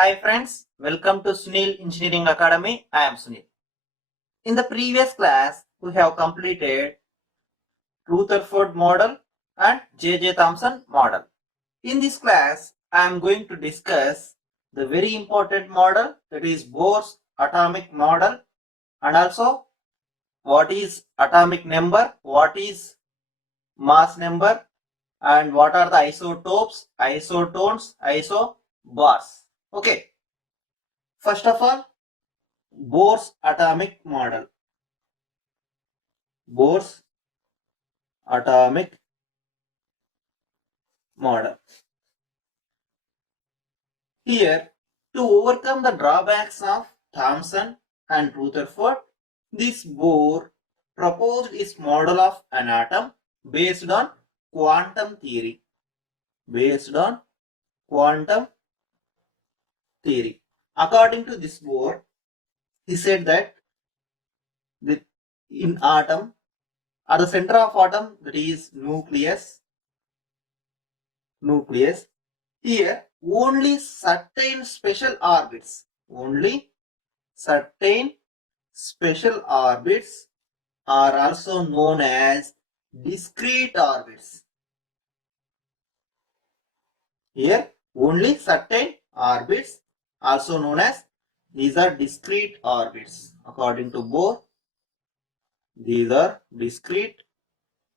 Hi friends, welcome to Sunil Engineering Academy. I am Sunil. In the previous class, we have completed Rutherford model and J.J. Thomson model. In this class, I am going to discuss the very important model, that is Bohr's atomic model, and also what is atomic number, what is mass number, and what are the isotopes, isotones, isobars. Okay. First of all, Bohr's atomic model. Bohr's atomic model. Here, to overcome the drawbacks of Thomson and Rutherford, this Bohr proposed his model of an atom based on quantum theory. Based on quantum theory. According to this Bohr, he said that in atom, at the center of atom, that is nucleus. Here, only certain special orbits, are also known as discrete orbits. Here, only certain orbits, also known as, these are discrete orbits. According to Bohr, these are discrete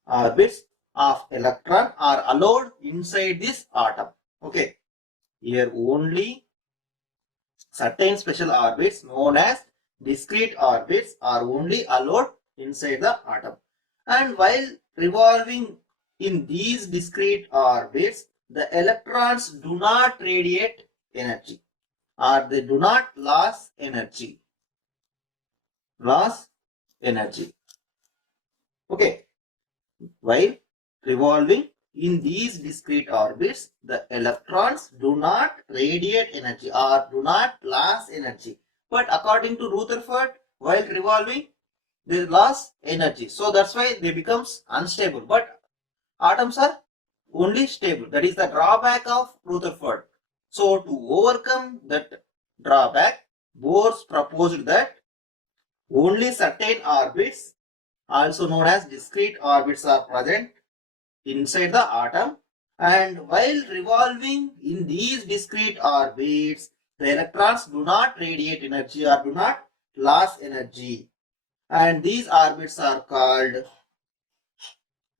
orbits of electron are allowed inside this atom. Okay. Here only certain special orbits known as discrete orbits are only allowed inside the atom. And while revolving in these discrete orbits, the electrons do not radiate energy, or they do not lose energy. Okay. While revolving in these discrete orbits, the electrons do not radiate energy or do not lose energy. But according to Rutherford, while revolving, they lose energy. So that's why they becomes unstable. But atoms are only stable. That is the drawback of Rutherford. So to overcome that drawback, Bohr proposed that only certain orbits, also known as discrete orbits, are present inside the atom, and while revolving in these discrete orbits, the electrons do not radiate energy or do not lose energy, and these orbits are called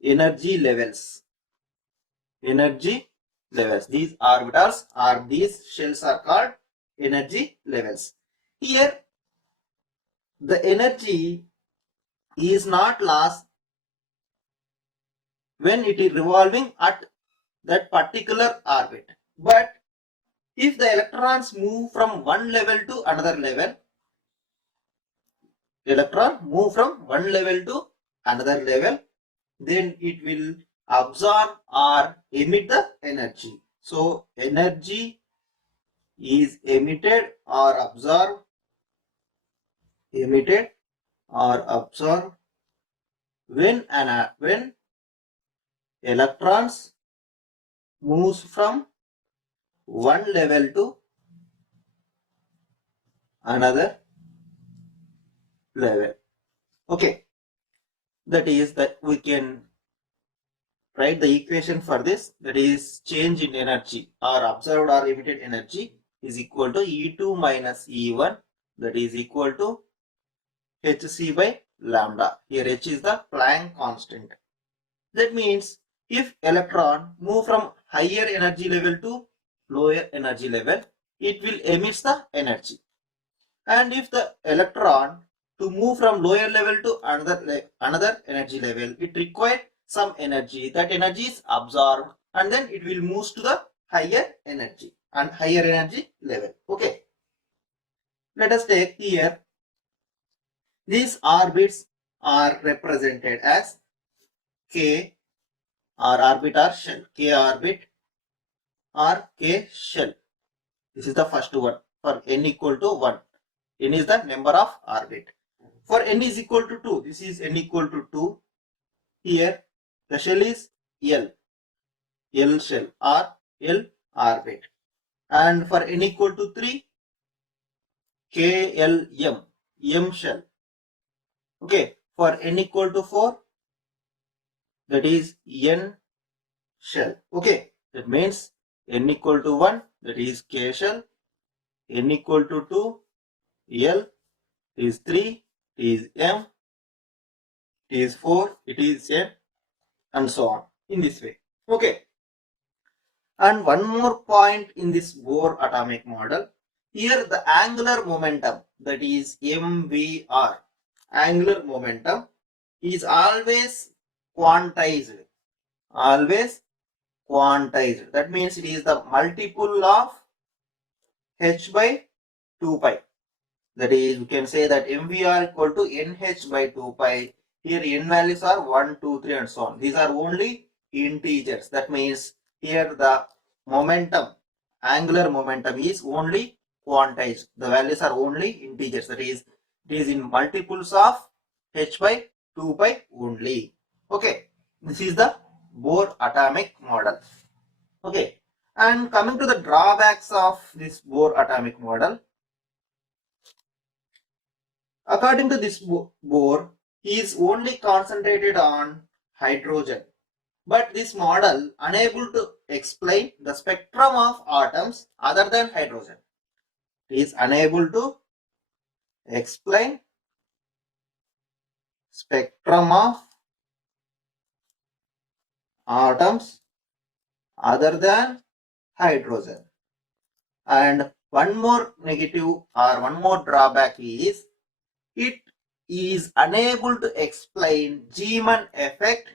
energy levels. These orbitals or these shells are called energy levels. Here the energy is not lost when it is revolving at that particular orbit. But if the electrons move from one level to another level, then it will absorb or emit the energy. So energy is emitted or absorbed when electrons moves from one level to another level. Okay, that is that we can write the equation for this, that is change in energy or absorbed or emitted energy is equal to E2 minus E1, that is equal to hc by lambda. Here h is the Planck constant. That means if electron move from higher energy level to lower energy level, it will emit the energy. And if the electron to move from lower level to another energy level, it requires some energy. That energy is absorbed and then it will move to the higher energy level. Okay. Let us take here, these orbits are represented as K or orbit or shell. K orbit or K shell. This is the first one for n equal to 1. N is the number of orbit. For n is equal to 2, this is n equal to 2. Here the shell is L shell or L orbit. And for n equal to 3, KLM, M shell. Okay, for n equal to 4, that is N shell. Okay, that means n equal to 1, that is K shell, n equal to 2, L, it is 3, it is M, it is 4, it is N, and so on in this way. Okay. And one more point in this Bohr atomic model, here the angular momentum, that is MVR, angular momentum, is always quantized. Always quantized. That means it is the multiple of h by 2 pi. That is, we can say that MVR equal to NH by 2 pi. Here n values are 1, 2, 3 and so on. These are only integers. That means here the momentum, angular momentum is only quantized. The values are only integers. That is, it is in multiples of h by 2 pi only. Okay. This is the Bohr atomic model. Okay. And coming to the drawbacks of this Bohr atomic model, according to this Bohr, he is only concentrated on hydrogen. But this model unable to explain the spectrum of atoms other than hydrogen. It is unable to explain spectrum of atoms other than hydrogen. And one more negative or one more drawback is it is unable to explain Zeeman effect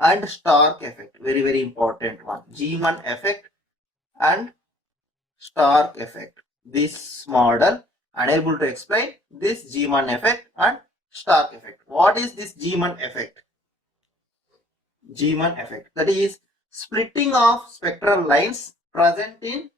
and Stark effect. Very, very important one. Zeeman effect and Stark effect. This model unable to explain this Zeeman effect and Stark effect. What is this Zeeman effect? Zeeman effect, that is splitting of spectral lines present in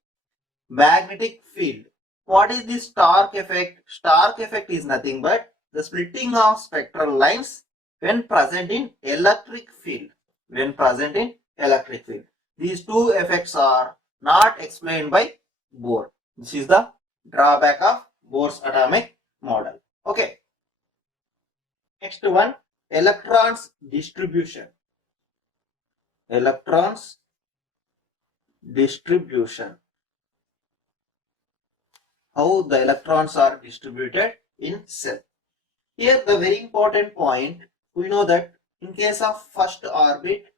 magnetic field. What is the Stark effect? Stark effect is nothing but the splitting of spectral lines when present in electric field. When present in electric field. These two effects are not explained by Bohr. This is the drawback of Bohr's atomic model. Okay. Next one, electrons distribution. Electrons distribution. How the electrons are distributed in cell. Here the very important point, we know that in case of first orbit,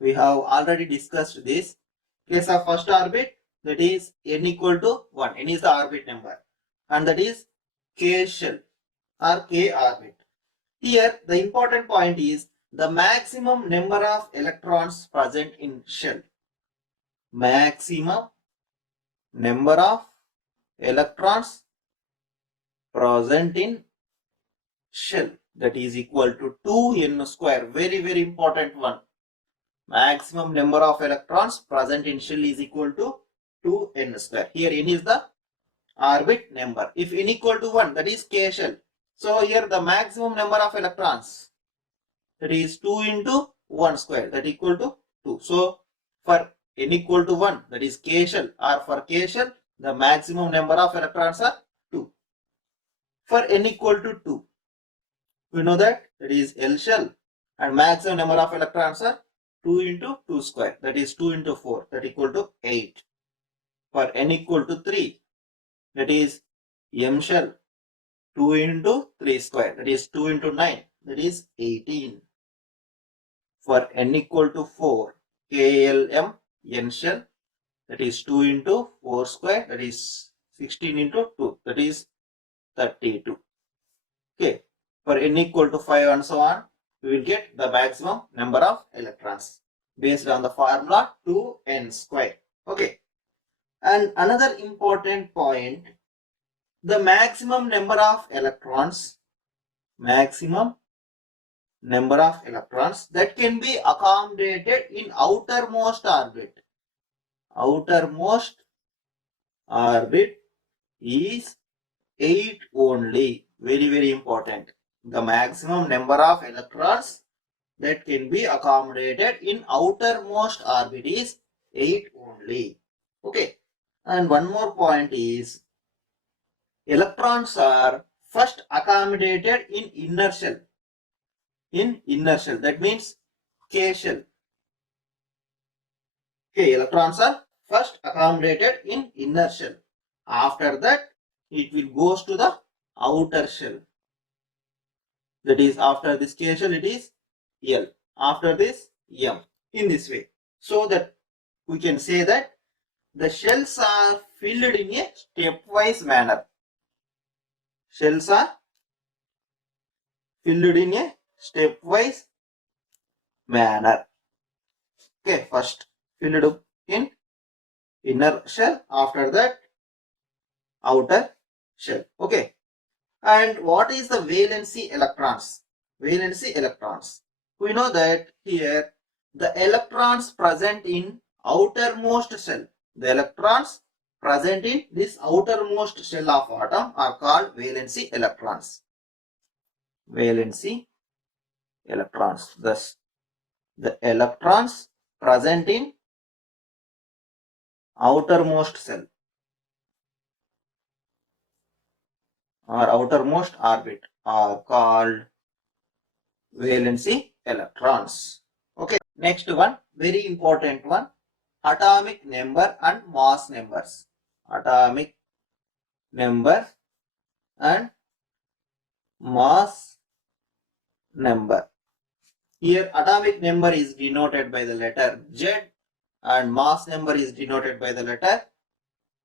we have already discussed this. In case of first orbit, that is n equal to 1. N is the orbit number. And that is K shell or K orbit. Here the important point is the maximum number of electrons present in shell. Maximum number of electrons present in shell, that is equal to 2n square. Very, very important one. Maximum number of electrons present in shell is equal to 2n square. Here n is the orbit number. If n equal to 1, that is K shell. So here the maximum number of electrons, that is 2 into 1 square, that equal to 2. So for n equal to 1, that is K shell, or for K shell, the maximum number of electrons are 2. For n equal to 2, we know that is L shell, and maximum number of electrons are 2 into 2 square, that is 2 into 4, that equal to 8. For n equal to 3, that is M shell, 2 into 3 square, that is 2 into 9, that is 18. For n equal to 4, KLM, N shell, that is 2 into 4 square, that is 16 into 2, that is 32. Okay. For n equal to 5 and so on, we will get the maximum number of electrons based on the formula 2n square. Okay. And another important point, the maximum number of electrons, that can be accommodated in outermost orbit. Outermost orbit is 8 only. Very, very important. The maximum number of electrons that can be accommodated in outermost orbit is 8 only. Okay. And one more point is electrons are first accommodated in inner shell. In inner shell, that means K shell. Okay, electrons are first accommodated in inner shell. After that, it will goes to the outer shell. That is, after this K shell, it is L. After this, M. In this way. So that we can say that the shells are filled in a stepwise manner. Shells are filled in a stepwise manner. Okay, first filled in inner shell, after that outer shell. Okay. And what is the valency electrons? Valency electrons. We know that here the electrons present in outermost shell. The electrons present in this outermost shell of atom are called valency electrons. Valency electrons. Thus, the electrons present in outermost cell or outermost orbit are called valency electrons. Okay, next one, very important one, atomic number and mass numbers. Atomic number and mass number. Here atomic number is denoted by the letter Z and mass number is denoted by the letter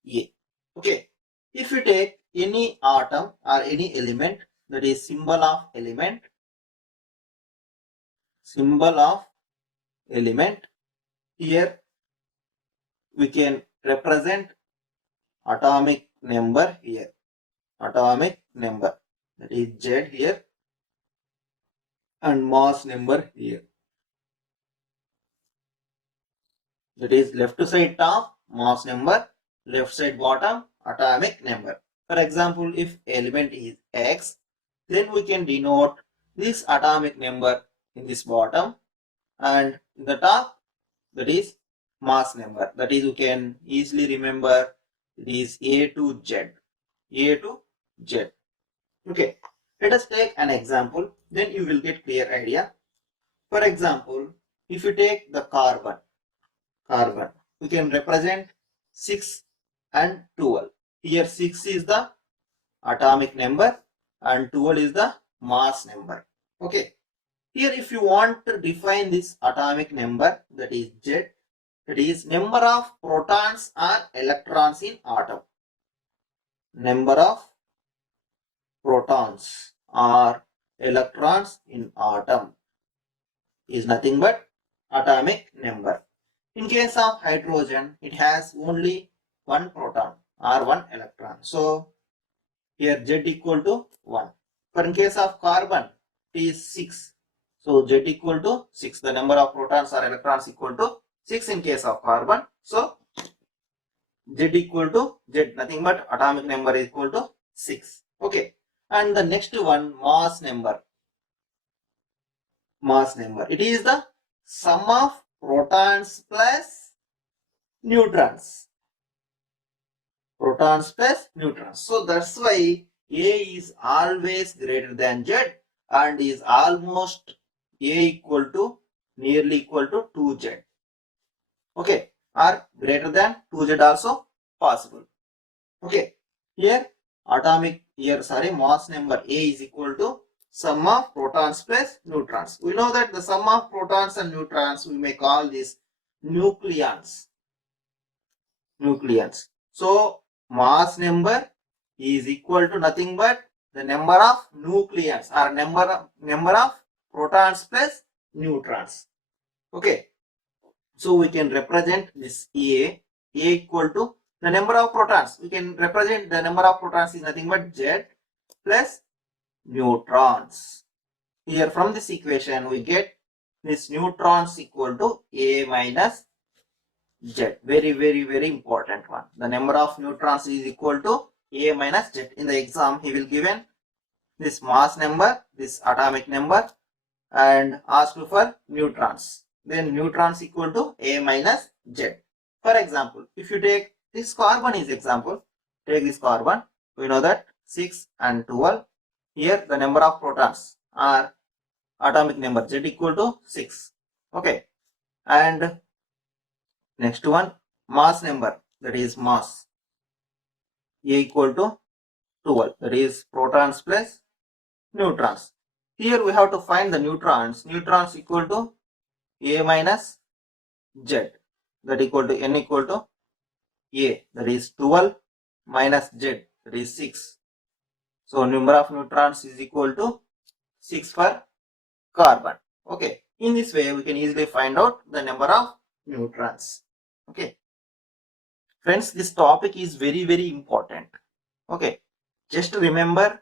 A. Okay, if you take any atom or any element, that is symbol of element, here we can represent atomic number here. Atomic number, that is Z here, and mass number here. That is left side top, mass number, left side bottom, atomic number. For example, if element is X, then we can denote this atomic number in this bottom, and in the top, that is mass number. That is, you can easily remember it is A to Z. A to Z. Okay, let us take an example, then you will get clear idea. For example, if you take the carbon, we can represent 6 and 12. Here 6 is the atomic number and 12 is the mass number. Okay, here if you want to define this atomic number, that is Z, that is number of protons or electrons in atom. Number of protons or electrons in atom is nothing but atomic number. In case of hydrogen, it has only one proton or one electron. So here Z equal to 1. For in case of carbon, it is 6. So Z equal to 6. The number of protons or electrons equal to 6 in case of carbon. So Z equal to Z, nothing but atomic number is equal to 6. Okay. And the next one, mass number. Mass number. It is the sum of protons plus neutrons. Protons plus neutrons. So that's why A is always greater than Z and is almost A equal to nearly equal to 2Z. Okay. Or greater than 2Z also possible. Okay. Here mass number A is equal to sum of protons plus neutrons. We know that the sum of protons and neutrons, we may call this nucleons. So mass number is equal to nothing but the number of nucleons or number of protons plus neutrons. Okay. So we can represent this A equal to the number of protons. We can represent the number of protons is nothing but Z plus neutrons. Here from this equation we get this neutrons equal to A minus Z. Very important one. The number of neutrons is equal to A minus Z. In the exam he will given this mass number, this atomic number, and asked for neutrons. Then neutrons equal to A minus Z. For example, if you take This carbon is example. Take this carbon. We know that 6 and 12. Here the number of protons are atomic number Z equal to 6. Okay. And next one, mass number, that is mass, A equal to 12, that is protons plus neutrons. Here we have to find the neutrons. Neutrons equal to A minus Z, that equal to N equal to A, that is 12 minus Z, that is 6. So number of neutrons is equal to 6 for carbon. Okay. In this way we can easily find out the number of neutrons. Okay. Friends, this topic is very important. Okay. Just remember,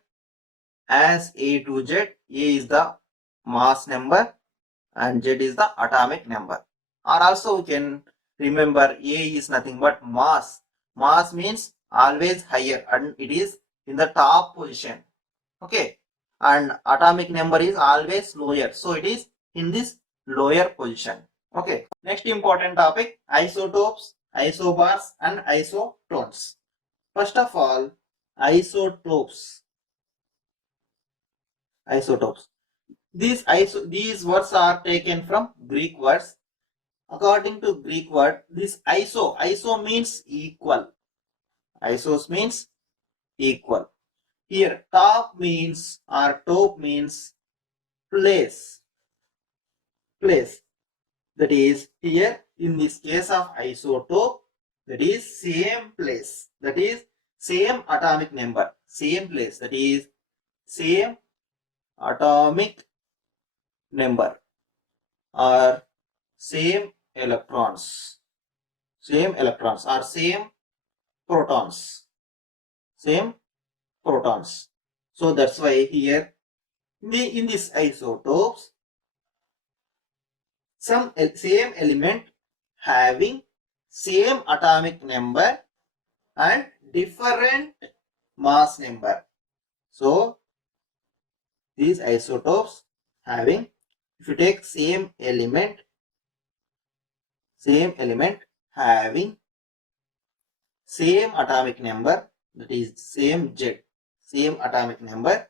as A to Z, A is the mass number and Z is the atomic number. Or also we can remember A is nothing but mass. Mass means always higher and it is in the top position. Okay. And atomic number is always lower. So it is in this lower position. Okay. Next important topic, isotopes, isobars and isotones. First of all, isotopes. Isotopes. These words are taken from Greek words. According to Greek word, this iso means equal. Isos means equal. Here top means or top means place. Place. That is here in this case of isotope, that is same place. That is same atomic number. Same place. That is same atomic number or same electrons or same protons. So that's why here in these isotopes, some same element having same atomic number and different mass number. So these isotopes having, if you take same element having same atomic number, that is same Z, same atomic number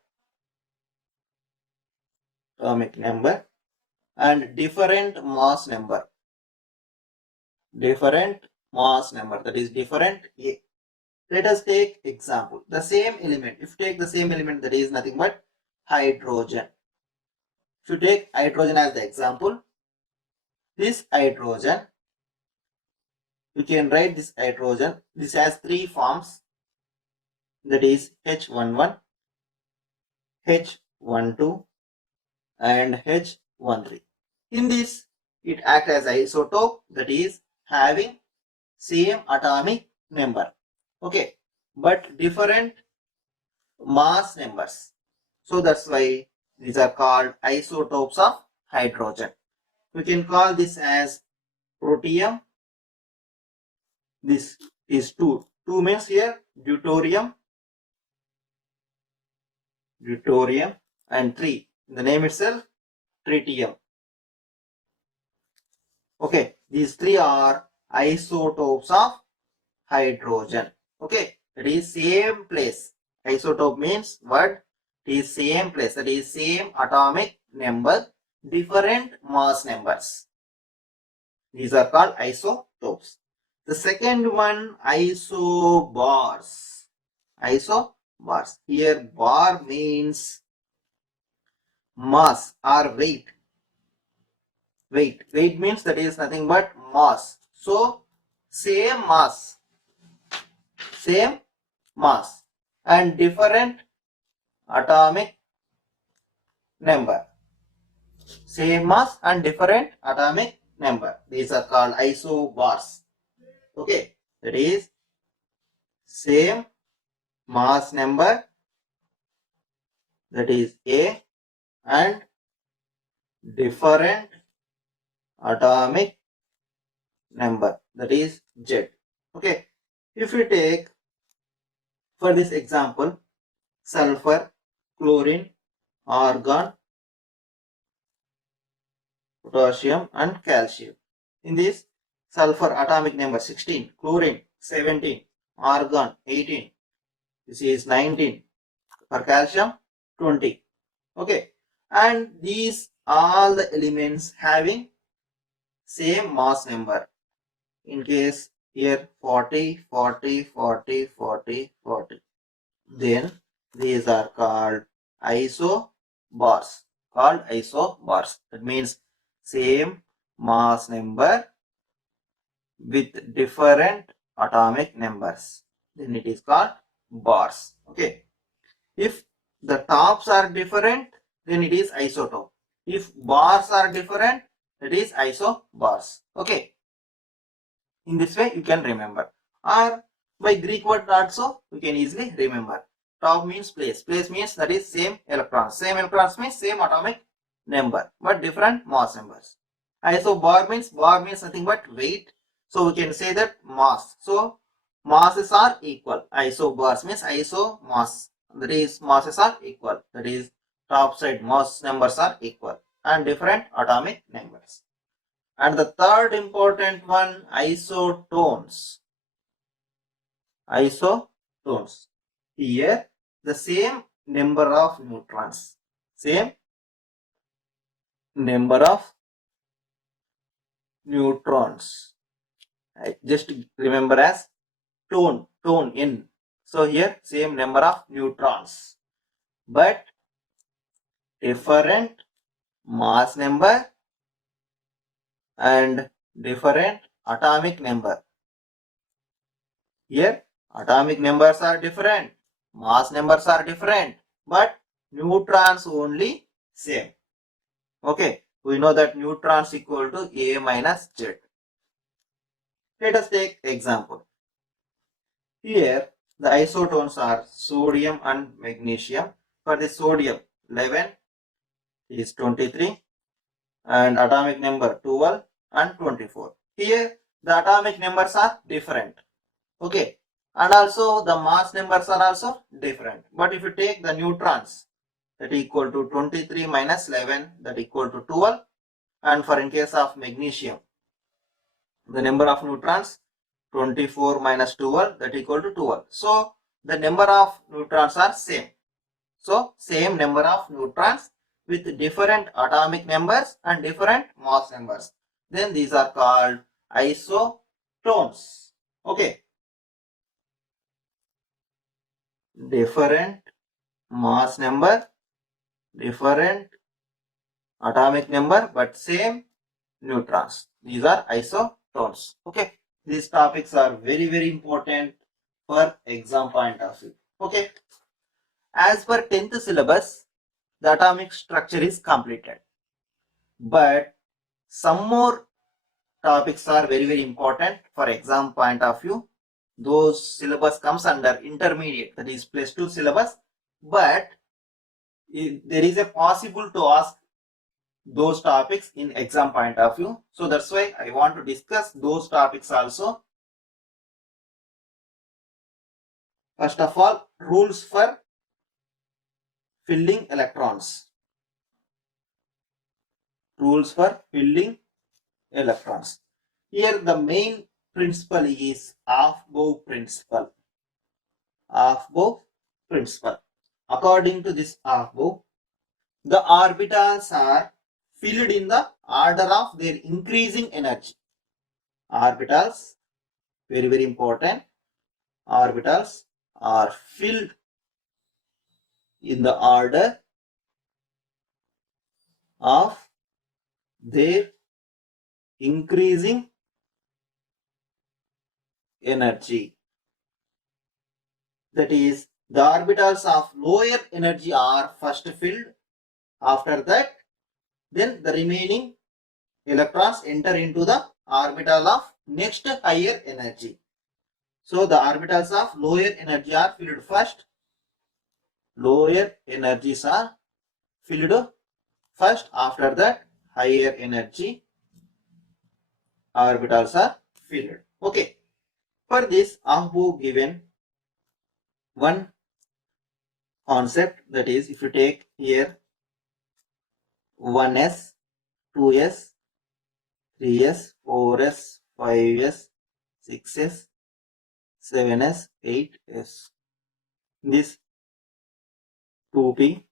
and different mass number, that is different A. Let us take example. The same element, if you take the same element, that is nothing but hydrogen. If you take hydrogen as the example, this hydrogen, you can write this hydrogen. This has three forms, that is H11, H12 and H13. In this, it acts as isotope, that is having same atomic number. Okay, but different mass numbers. So that's why these are called isotopes of hydrogen. We can call this as protium. This is 2. 2 means here deuterium, and 3. The name itself, tritium. Okay, these 3 are isotopes of hydrogen. Okay, that is same place. Isotope means what? It is same place, that is same atomic number, different mass numbers. These are called isotopes. The second one, isobars. Isobars. Here bar means mass or weight. Weight means that is nothing but mass. So same mass and different atomic number. Same mass and different atomic number. These are called isobars. Okay, that is same mass number, that is A, and different atomic number, that is Z. Okay, if we take for this example sulfur, chlorine, argon, potassium and calcium. In this sulfur atomic number 16, chlorine 17, argon 18, this is 19, for calcium 20. Okay, and these all the elements having same mass number. In case here 40, 40, 40, 40, 40. Then these are called isobars. That means same mass number with different atomic numbers. Then it is called bars. Okay. If the tops are different, then it is isotope. If bars are different, it is isobars. Okay. In this way, you can remember. Or by Greek word also, you can easily remember. Top means place. Place means that is same electrons. Same electrons means same atomic number, but different mass numbers. Isobar means nothing but weight. So we can say that mass. So masses are equal. Isobars means iso mass. That is masses are equal. That is top side mass numbers are equal and different atomic numbers. And the third important one, isotones. Isotones. Here, the same number of neutrons. Same number of neutrons. Just remember as tone in. So here, same number of neutrons. But different mass number and different atomic number. Here, atomic numbers are different, mass numbers are different, but neutrons only same. Okay, we know that neutrons equal to A minus Z. Let us take example. Here, the isotones are sodium and magnesium. For the sodium, 11 is 23 and atomic number 12 and 24. Here, the atomic numbers are different. Okay, and also the mass numbers are also different. But if you take the neutrons, that equal to 23 minus 11, that equal to 12. And for in case of magnesium, the number of neutrons 24 minus 12, that equal to 12. So the number of neutrons are same. So same number of neutrons with different atomic numbers and different mass numbers. Then these are called isotones. Okay. Different mass number, different atomic number, but same neutrons. These are isotones. Okay. These topics are very, very important for exam point of view. Okay. As per 10th syllabus, the atomic structure is completed. But some more topics are very, very important for exam point of view. Those syllabus comes under intermediate, that is +2 syllabus. But there is a possible to ask those topics in exam point of view. So that's why I want to discuss those topics also. First of all, rules for filling electrons. Rules for filling electrons. Here the main principle is Bohr principle. Bohr principle. According to this Bohr, the orbitals are filled in the order of their increasing energy. Orbitals, very, very important. Orbitals are filled in the order of their increasing energy. That is, the orbitals of lower energy are first filled. After that, then the remaining electrons enter into the orbital of next higher energy. So the orbitals of lower energy are filled first. Lower energies are filled first. After that, higher energy orbitals are filled. Okay. For this, Bohr given one concept, that is, if you take here 1s, 2s, 3s, 4s, 5s, 6s, 7s, 8s. This 2p,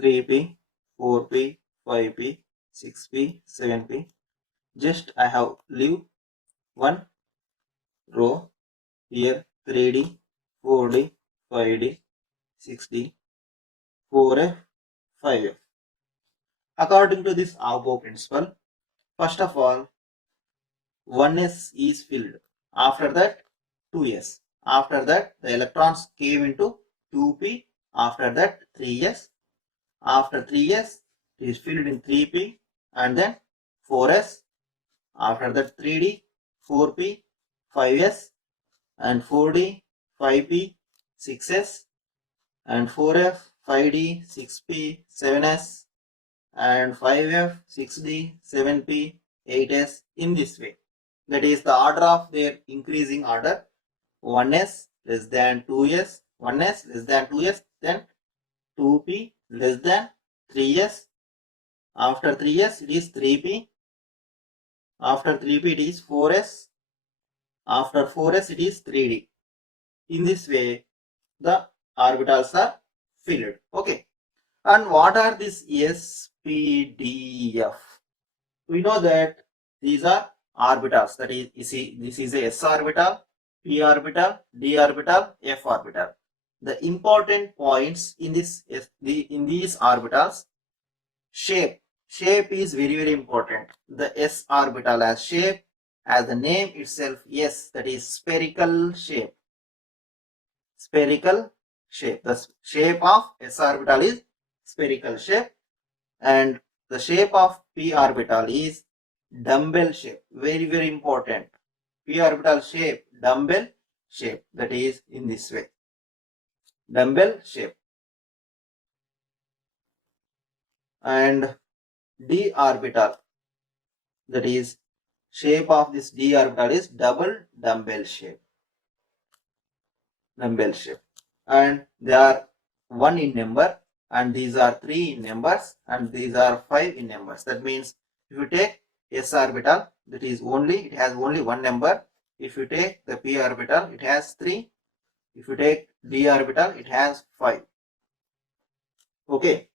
3p, 4p, 5p, 6p, 7p. Just I have leave one row here, 3d, 4d, 5d, 6d, 4f, 5f. According to this above principle, first of all, 1s is filled. After that, 2s. After that, the electrons came into 2p. After that, 3s. After 3s, it is filled in 3p and then 4s. After that, 3d, 4p, 5s and 4d, 5p, 6s and 4f, 5d, 6p, 7s and 5f, 6d, 7p, 8s in this way. That is the order of their increasing order. 1s less than 2s, 1s less than 2s, then 2p less than 3s. After 3s it is 3p. After 3p it is 4s. After 4s it is 3d. In this way the orbitals are filled. Okay. And what are these s, p, d, f? We know that these are orbitals. That is, you see, this is a s orbital, p orbital, d orbital, f orbital. The important points in this in these orbitals, shape. Shape is very important. The s orbital has shape, as the name itself, yes, that is spherical shape. Spherical shape. The shape of s orbital is spherical shape, and the shape of p orbital is dumbbell shape. Very important. P orbital shape, dumbbell shape. That is in this way. Dumbbell shape. And d orbital, that is shape of this d orbital is double dumbbell shape. Dumbbell shape. And they are 1 in number, and these are 3 in numbers, and these are 5 in numbers. That means if you take s orbital, that is it has only one number. If you take the p orbital, it has 3. If you take d orbital, it has 5. Okay.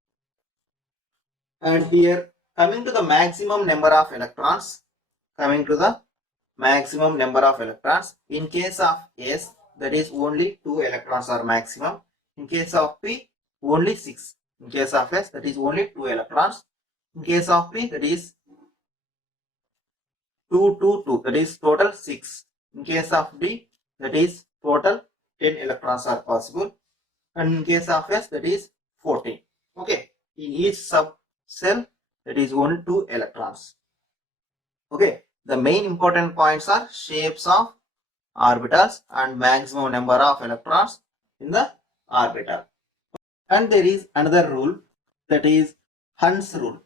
And here, coming to the maximum number of electrons, in case of S, that is only 2 electrons are maximum. In case of P, only 6. In case of S, that is only 2 electrons. In case of P, that is 2, 2, 2, that is total 6. In case of D, that is total 10 electrons are possible. And in case of S, that is 14. Okay. In each sub cell, that is only 2 electrons. Okay. The main important points are shapes of orbitals and maximum number of electrons in the orbital. And there is another rule, that is Hund's rule.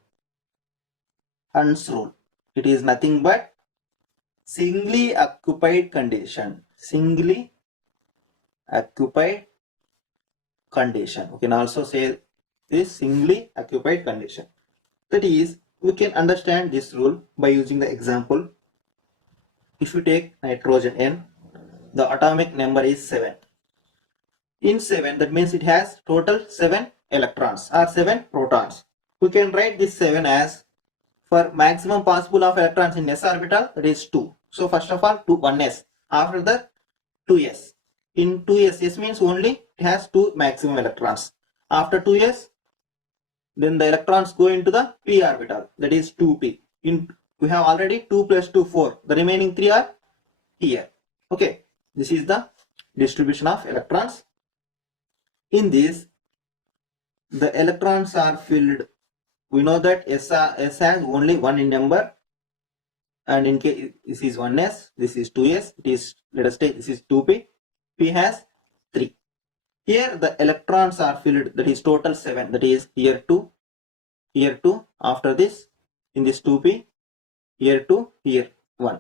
Hund's rule. It is nothing but singly occupied condition. Singly occupied condition. We can also say this singly occupied condition. That is, we can understand this rule by using the example. If you take nitrogen N, the atomic number is 7. In 7, that means it has total 7 electrons or 7 protons. We can write this 7 as, for maximum possible of electrons in s orbital, that is 2. So first of all, 1s. After that, 2s. In 2s, s means only it has 2 maximum electrons. After 2s, then the electrons go into the p orbital, that is 2p. We have already 2 plus 2, 4. The remaining 3 are here. Okay, this is the distribution of electrons. In this, the electrons are filled. We know that S has only 1 in number, and in case this is 1s, this is 2s, it is, let us take, this is 2p, p has 3. Here the electrons are filled, that is total 7, that is here 2, after this, in this 2p, here 2, here 1.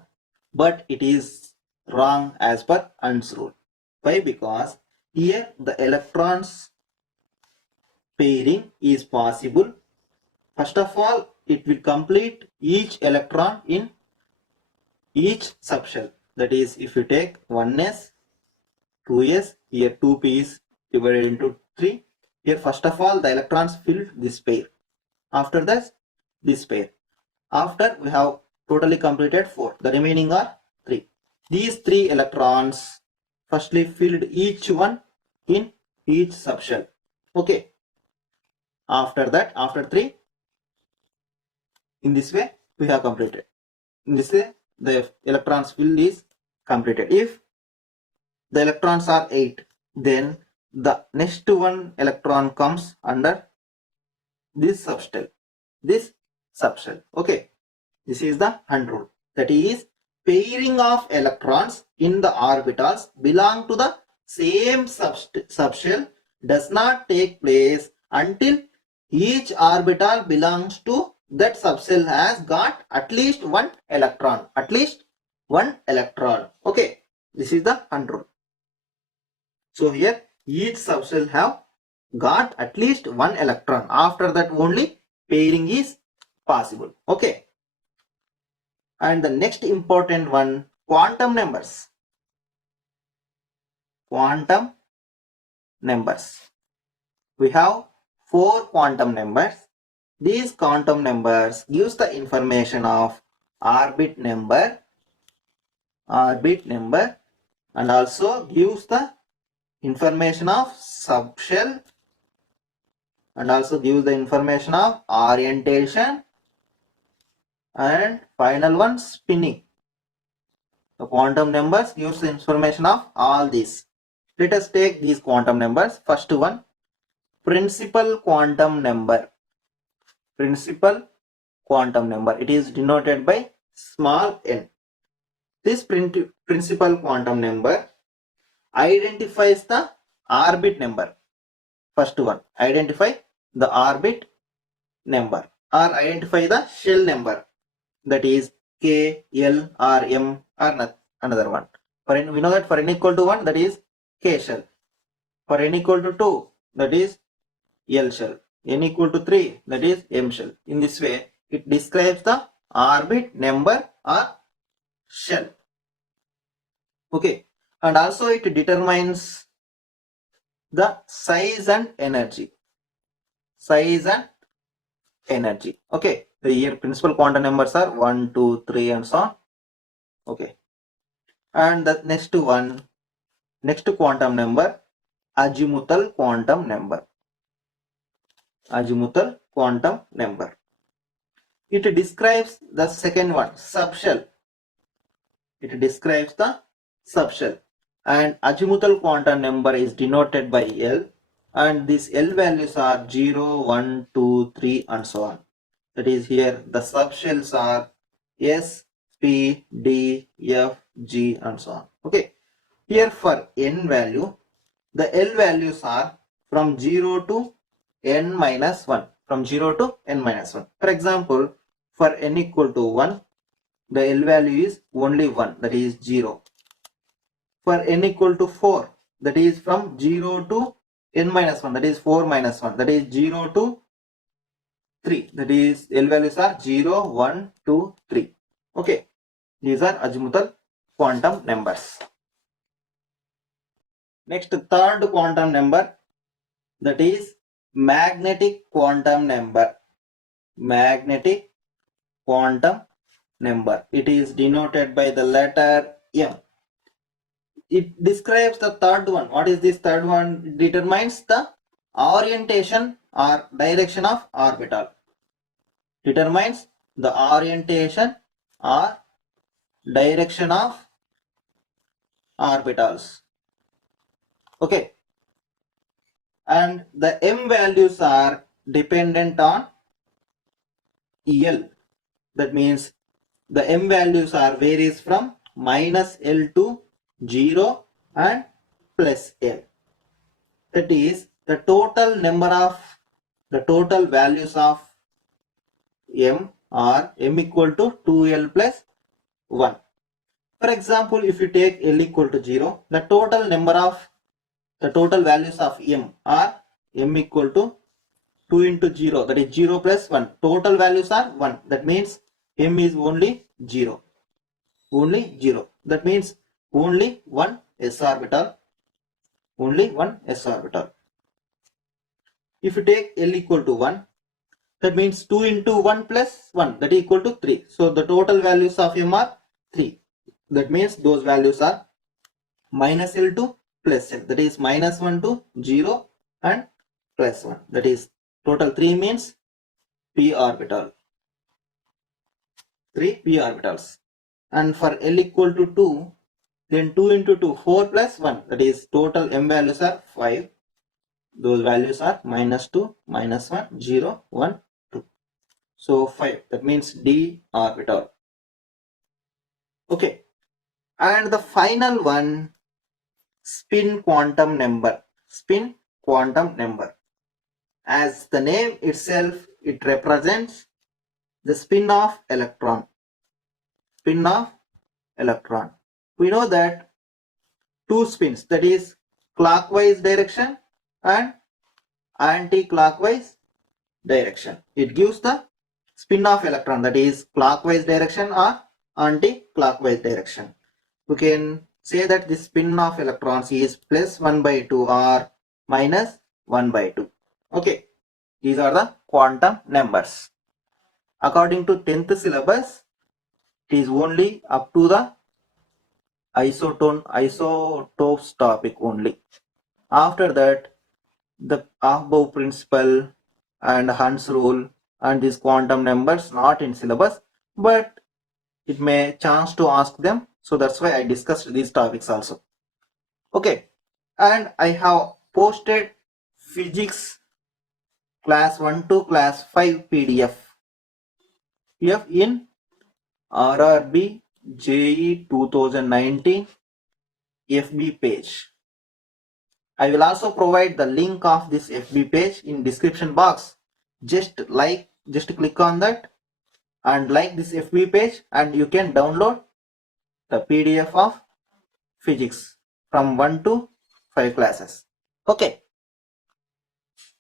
But it is wrong as per Hund's rule. Why? Because here the electrons pairing is possible. First of all, it will complete each electron in each subshell. That is, if you take 1s, 2s, here 2p is divided into 3. Here first of all the electrons filled this pair. After that this pair. After we have totally completed 4. The remaining are 3. These 3 electrons firstly filled each one in each subshell. Okay. After that, after 3, in this way we have completed. In this way the electrons fill is completed. If the electrons are 8, then the next one electron comes under this subshell. Okay, this is the Hund rule. That is, pairing of electrons in the orbitals belong to the same subshell does not take place until each orbital belongs to that subshell has got at least one electron. Okay, this is the Hund rule. So here each subshell have got at least one electron. After that only pairing is possible. Okay. And the next important one, quantum numbers. Quantum numbers. We have 4 quantum numbers. These quantum numbers gives the information of orbit number, and also gives the information of subshell, and also gives the information of orientation, and final one, spinning. The quantum numbers gives the information of all these. Let us take these quantum numbers. First one, principal quantum number. Principal quantum number. It is denoted by small n. This principal quantum number identifies the orbit number. First one, identify the orbit number or identify the shell number. That is K, L, or M, or another one. We know that for n equal to 1, that is K shell. For n equal to 2, that is L shell. N equal to 3, that is M shell. In this way, it describes the orbit number or shell. Okay. And also it determines the size and energy. Okay. The here principal quantum numbers are 1, 2, 3 and so on. Okay. And the next quantum number, azimuthal quantum number. Azimuthal quantum number. It describes the second one, subshell. It describes the subshell. And azimuthal quantum number is denoted by L. And these L values are 0, 1, 2, 3 and so on. That is, here the subshells are S, P, D, F, G and so on. Okay. Here for N value, the L values are from 0 to N minus 1. From 0 to N minus 1. For example, for N equal to 1, the L value is only 1, that is 0. For N equal to 4, that is from 0 to N minus 1, that is 4 minus 1, that is 0 to 3, that is L values are 0, 1, 2, 3. Okay, these are azimuthal quantum numbers. Next, third quantum number, that is magnetic quantum number. Magnetic quantum number. It is denoted by the letter M. It describes the third one. What is this third one? It determines the orientation or direction of orbital. Determines the orientation or direction of orbitals. Okay. And the M values are dependent on L. That means the M values are varies from minus L to 0 and plus L. That is, the total values of M are M equal to 2L plus 1. For example, if you take L equal to 0, the total values of M are M equal to 2 into 0, that is 0 plus 1. Total values are 1. That means M is only 0. Only 0. That means only one s orbital only one s orbital. If you take L equal to 1, that means 2 into 1 plus 1, that is equal to 3. So the total values of M are 3. That means those values are minus L to plus L, that is minus 1 to 0 and plus 1. That is total 3 means p orbital. 3 p orbitals. And for L equal to 2, then 2 into 2, 4 plus 1, that is total M values are 5. Those values are minus 2, minus 1, 0, 1, 2. So 5, that means d orbital. Okay. And the final one, spin quantum number. Spin quantum number. As the name itself, it represents the spin of electron. Spin of electron. We know that two spins, that is clockwise direction and anti-clockwise direction. It gives the spin of electron, that is clockwise direction or anti-clockwise direction. We can say that the spin of electrons is plus 1 by 2 or minus 1 by 2. Okay, these are the quantum numbers. According to 10th syllabus, it is only up to the isotopes topic only. After that, the Bohr principle and Hund's rule and these quantum numbers not in syllabus, but it may chance to ask them. So that's why I discussed these topics also. Okay, and I have posted physics class 1 to class 5 PDF in RRB JE 2019 FB page. I will also provide the link of this FB page in description box. Just click on that and like this FB page and you can download the PDF of physics from 1 to 5 classes. Okay.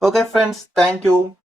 Okay friends, thank you.